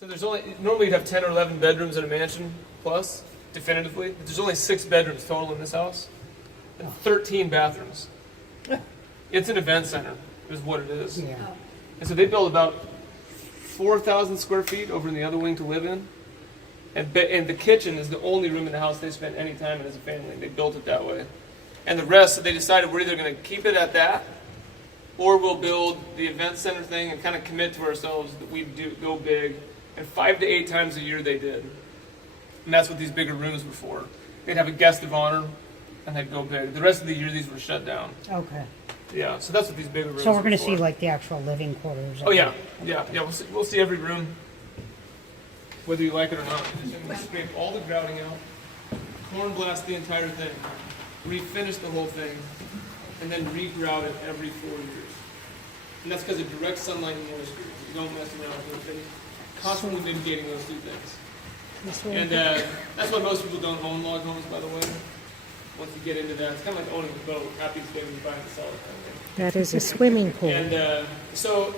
So there's normally you'd have 10 or 11 bedrooms in a mansion plus, definitively. But there's only 6 bedrooms total in this house and 13 bathrooms. It's an event center, is what it is. Yeah. And so they built about 4,000 square feet over in the other wing to live in. And the kitchen is the only room in the house they spent any time in as a family. They built it that way. And the rest, they decided we're either going to keep it at that, or we'll build the event center thing and kind of commit to ourselves that we do go big. And 5 to 8 times a year they did. And that's what these bigger rooms were for. They'd have a guest of honor, and they'd go big. The rest of the year, these were shut down. Okay. Yeah, so that's what these bigger rooms So we're going to for. see like the actual living quarters. Oh yeah. We'll see every room, whether you like it or not. We scrape all the grouting out, corn blast the entire thing, refinish the whole thing, and then re-grout it every 4 years. And that's because of direct sunlight and moisture. You don't mess around with it. Constantly mitigating those two things. And that's why most people don't own log homes, by the way. Once you get into that, it's kind of like owning a boat. Happy to when you buy and sell it. Kind of thing. That is a swimming pool. And so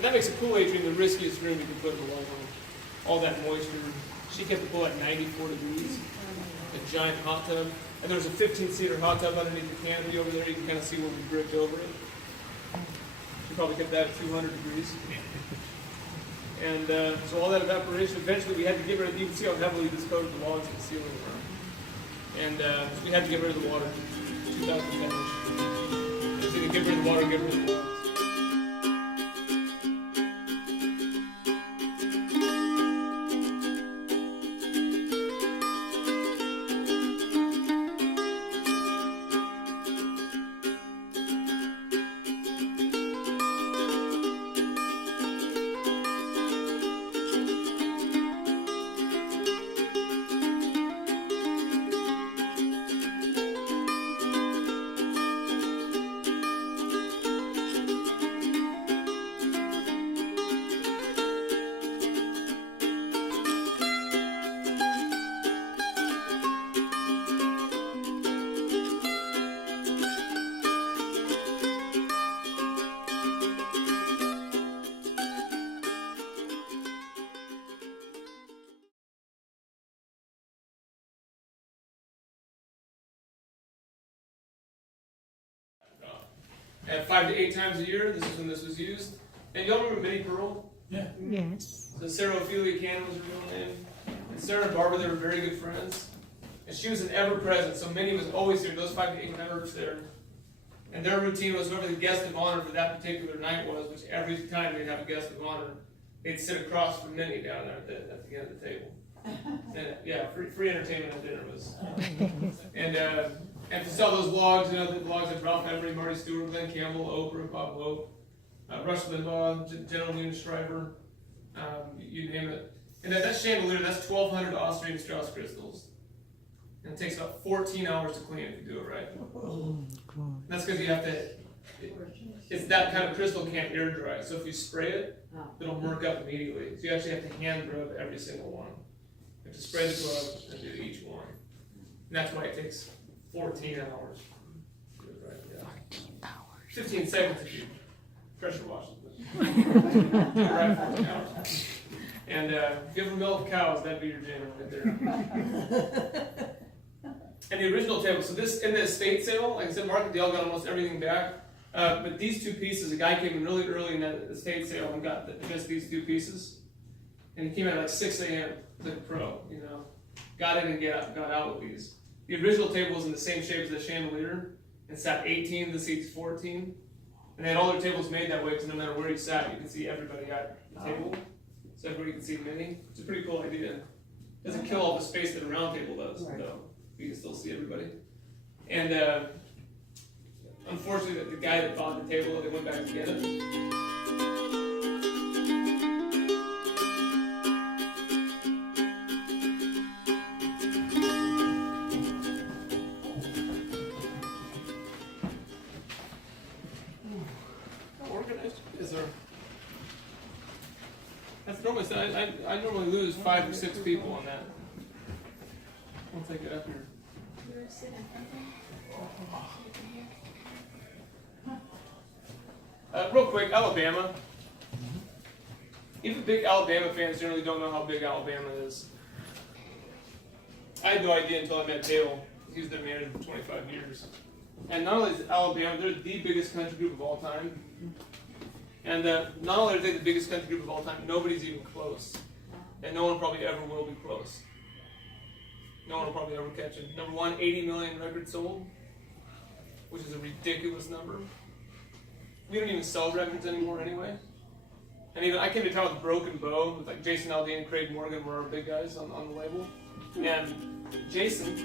that makes a pool atrium the riskiest room you can put in a log home. All that moisture. She kept the pool at 94 degrees. A giant hot tub. And there's a 15-seater hot tub underneath the canopy over there. You can kind of see where we bricked over it. She probably kept that at 200 degrees. And so all that evaporation, eventually we had to get rid of, you can see how heavily this coated the logs and the ceiling were. And so we had to get rid of the water, 2010. So either get rid of the water or get rid of the logs. And 5 to 8 times a year, this is when this was used. And y'all remember Minnie Pearl? Yeah. Yes. So Sarah Ophelia Cannon was her real name. And Sarah and Barbara, they were very good friends. And she was an ever-present, so Minnie was always there, those 5 to 8 members there. And their routine was whoever the guest of honor for that particular night was, which every time they'd have a guest of honor, they'd sit across from Minnie down there at the end of the table. And yeah, free entertainment at dinner was. And to sell those logs, the logs of Ralph Emery, Marty Stewart, Glenn Campbell, Oprah, Bob Hope, Rush Limbaugh, General Nina Shriver, you name it. And that chandelier, that's 1,200 Austrian Strauss crystals. And it takes about 14 hours to clean if you do it right. Oh, God. That's because you have to, it's that kind of crystal can't air dry. So if you spray it, it'll murk up immediately. So you actually have to hand rub every single one. You have to spray the glove and do each one. And that's why it takes 14 hours. Do it right, yeah. 14 hours. 15 seconds if you pressure wash it. Do it right 14 hours. And if you ever milk cows, that'd be your jam right there. And the original table, so this, in the estate sale, like I said, Mark and Dale got almost everything back. But these two pieces, a guy came in really early in the estate sale and got just these two pieces. And he came out at like 6 a.m. like a pro, Got in and got out with these. The original table was in the same shape as the chandelier. It sat 18, the seats 14. And they had all their tables made that way, because no matter where you sat, you could see everybody at the table. So everybody could see Minnie. It's a pretty cool idea. Doesn't kill all the space that a round table does, though. You can still see everybody. And unfortunately, the guy that bought the table, they went back to get it. That's normally, I normally lose 5 or 6 people on that. Once I get up here. Real quick, Alabama. Even big Alabama fans generally don't know how big Alabama is. I had no idea until I met Dale. He's their manager for 25 years. And not only is Alabama, they're the biggest country group of all time. And not only are they the biggest country group of all time, nobody's even close. And no one probably ever will be close. No one will probably ever catch it. Number one, 80 million records sold, which is a ridiculous number. We don't even sell records anymore anyway. And even I came to town with Broken Bow, with like Jason Aldean and Craig Morgan were our big guys on the label. And Jason's as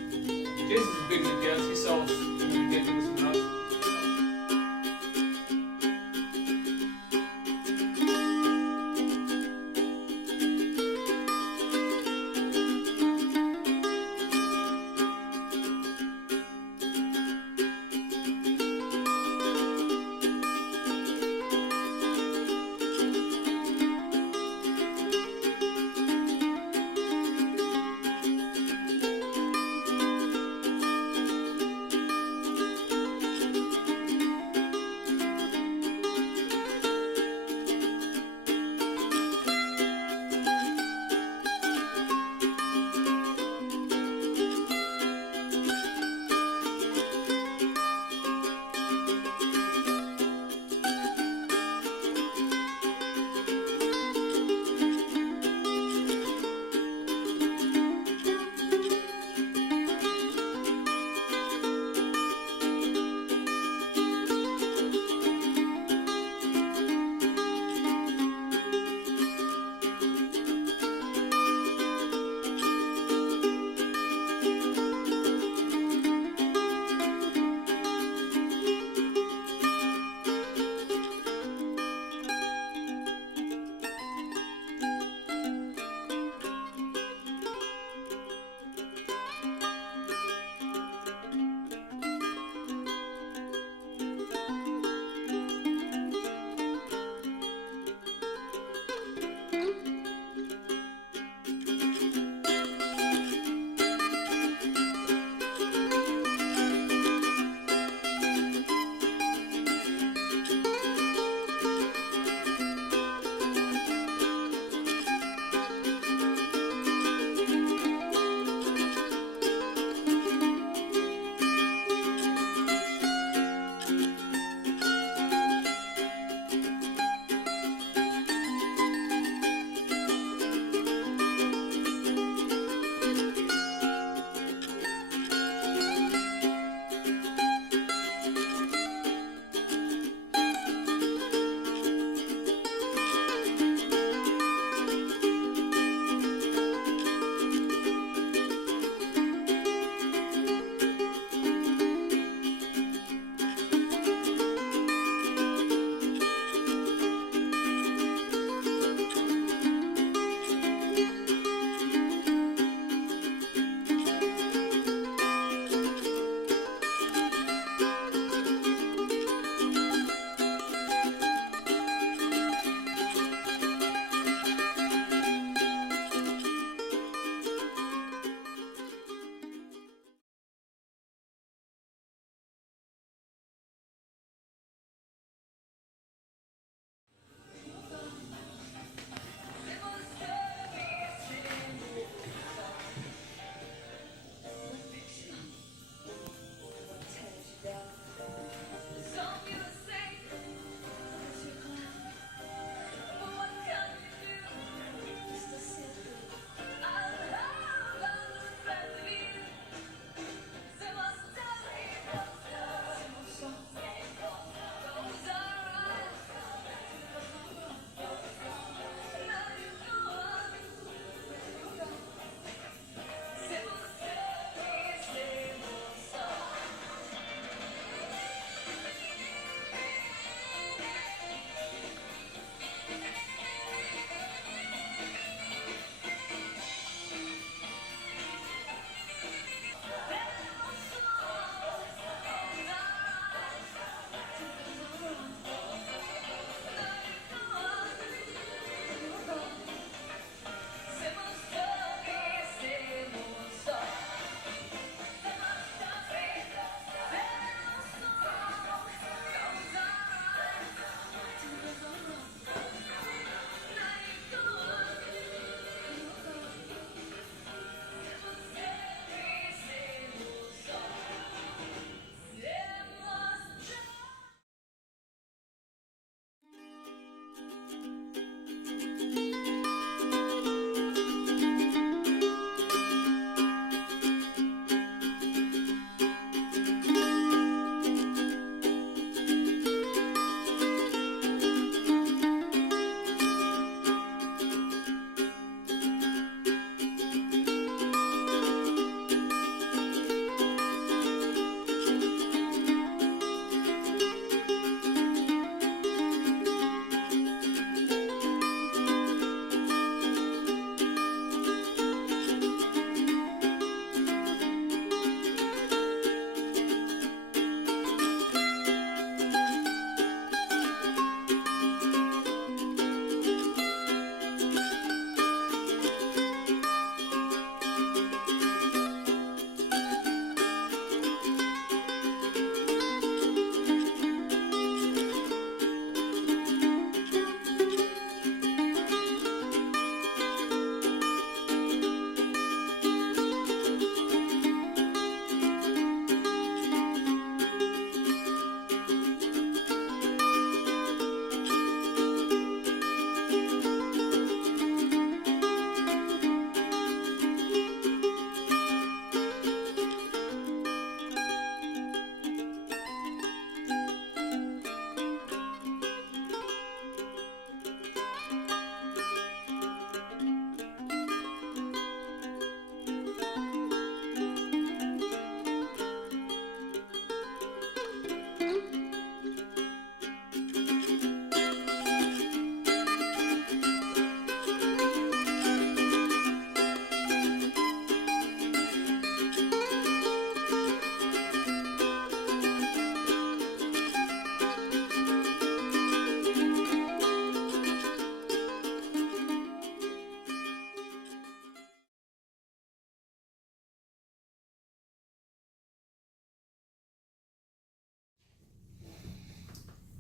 big as it gets. He sells ridiculous amounts.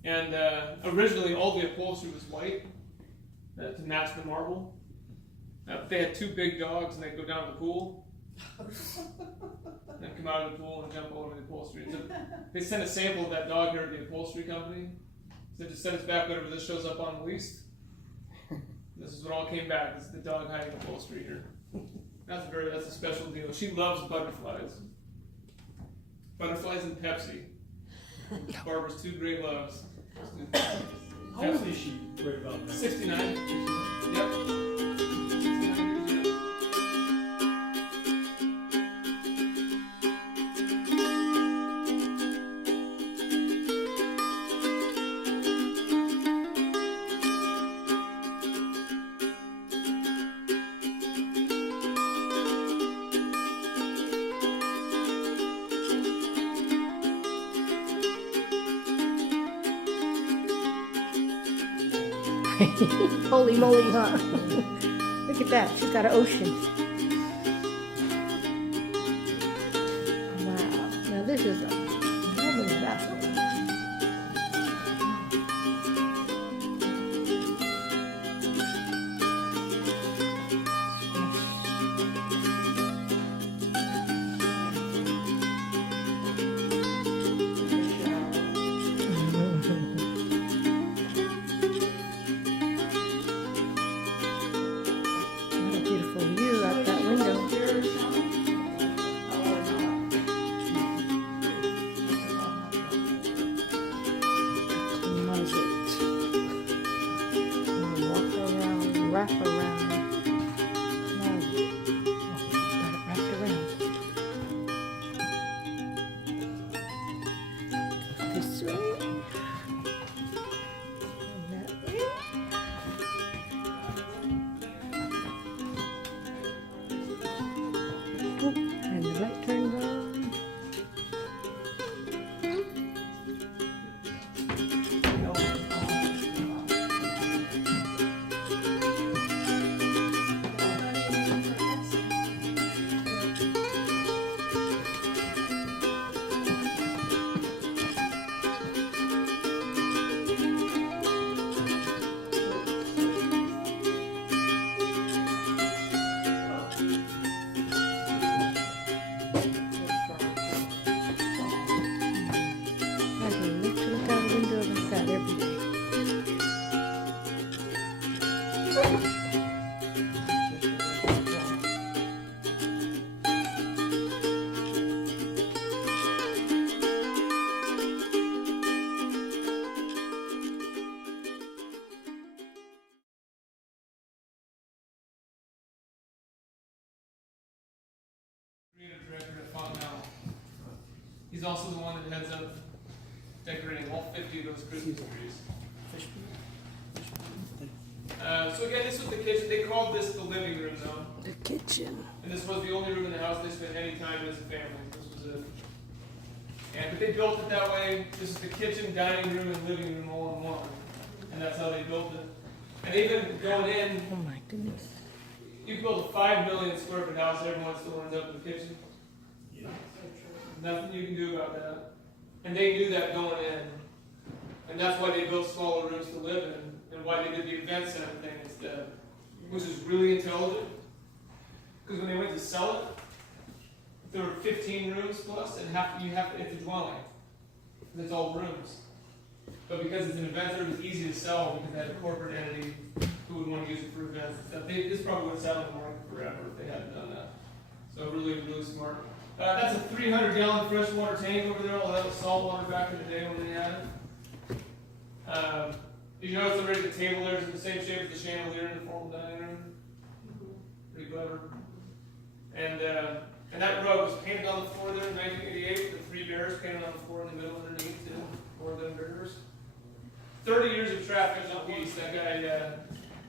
And originally, all the upholstery was white to match the marble. They had 2 big dogs, and they'd go down to the pool, and then come out of the pool and jump all over the upholstery. So they sent a sample of that dog here to the upholstery company. So just send us back whatever this shows up on the lease. This is what all came back. This is the dog hiding upholstery here. That's a special deal. She loves butterflies. Butterflies and Pepsi. Barbara's 2 great loves. How old is she right about now? 69. Yep. Holy moly, huh? Look at that. She's got an ocean. Wow. Now this is a woman's bathroom. Beautiful view out that window. Closet. Walk around, wrap around. Closet. Got it wrapped around. This way. And that way. And the light turns on. I can look out the window like that every day. Creative director at Fontanel. He's also the one that heads up decorating all 50 of those Christmas trees. So again, this was the kitchen. They called this the living room though. The kitchen. And this was the only room in the house they spent any time as a family. This was it. But they built it that way. This is the kitchen, dining room, and living room all in one. And that's how they built it. And even going in, Oh my goodness. you can build a 5 million square foot house, everyone still ends up in the kitchen. Nothing you can do about that. And they knew that going in. And that's why they built smaller rooms to live in, and why they did the event center thing instead. Which is really intelligent. Because when they went to sell it, there were 15 rooms plus, and it's a dwelling. And it's all rooms. But because it's an event center, it was easy to sell because they had a corporate entity who would want to use it for events and stuff. This probably would have sat on the market forever if they hadn't done that. So really, really smart. That's a 300-gallon freshwater tank over there. All that was salt water back in the day when they had it. Did you notice already the table there is in the same shape as the chandelier in the formal dining room? Pretty clever. And that rug was painted on the floor there in 1988 with the 3 bears painted on the floor in the middle underneath too. 4 of them bears. 30 years of traffic on peace. That guy,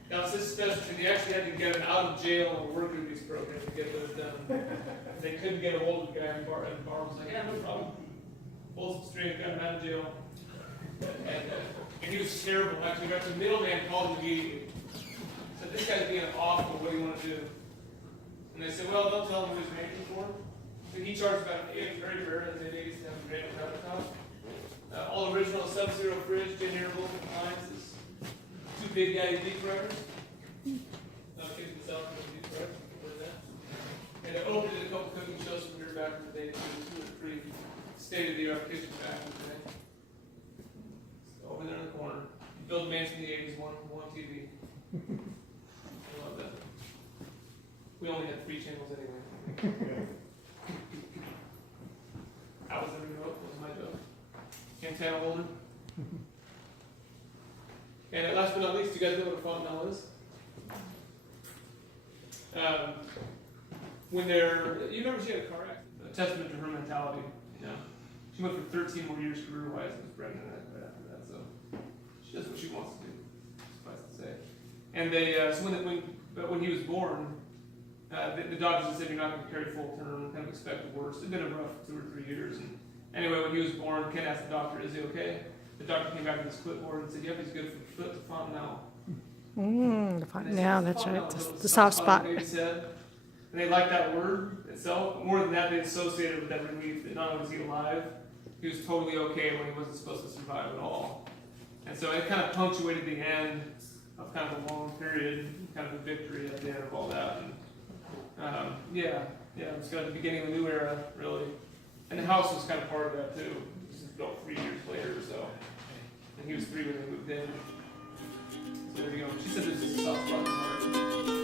that was his specialty. They actually had to get him out of jail on a work release program to get those done. They couldn't get a hold of the guy, and Barb was like, yeah, no problem. Pulled some strings, got him out of jail. And he was terrible. Actually, the middleman called him immediately. Said, this guy's being awful, what do you want to do? And they said, well, don't tell him who he's making for. So he charged about $8 very fair, and they used to have a grand countertop. All original Sub-Zero fridge, generable appliances, 2 big guy deep fryers. Not kidding myself with deep fryers, like that. And I opened a couple cooking shows from here back in the day, too. It was a pretty state-of-the-art kitchen back in the day. Over there in the corner. You build a mansion in the 80s, one TV. I love that. We only had 3 channels anyway. I was the remote, was my job. Antenna holder. And last but not least, you guys know what a Fontanel is? When you remember she had a car accident? A testament to her mentality, you know. She went for 13 more years career-wise and was pregnant right after that, so she does what she wants to do, suffice to say. And when he was born, the doctors had said you're not going to carry full term, kind of expect the worst. It'd been a rough 2 or 3 years. And anyway, when he was born, Ken asked the doctor, "Is he okay?" The doctor came back with his clipboard and said, "Yep, he's good from foot to Fontanel." The Fontanel, that's right. The soft spot. And they liked that word itself. But more than that, they associated it with that relief that not only was he alive, he was totally okay when he wasn't supposed to survive at all. And so it kind of punctuated the end of kind of a long period, kind of a victory at the end of all that. And, it was kind of the beginning of a new era, really. And the house was kind of part of that too. This was built 3 years later or so. And he was 3 when they moved in. So there you go. She said this is a soft spot in her heart.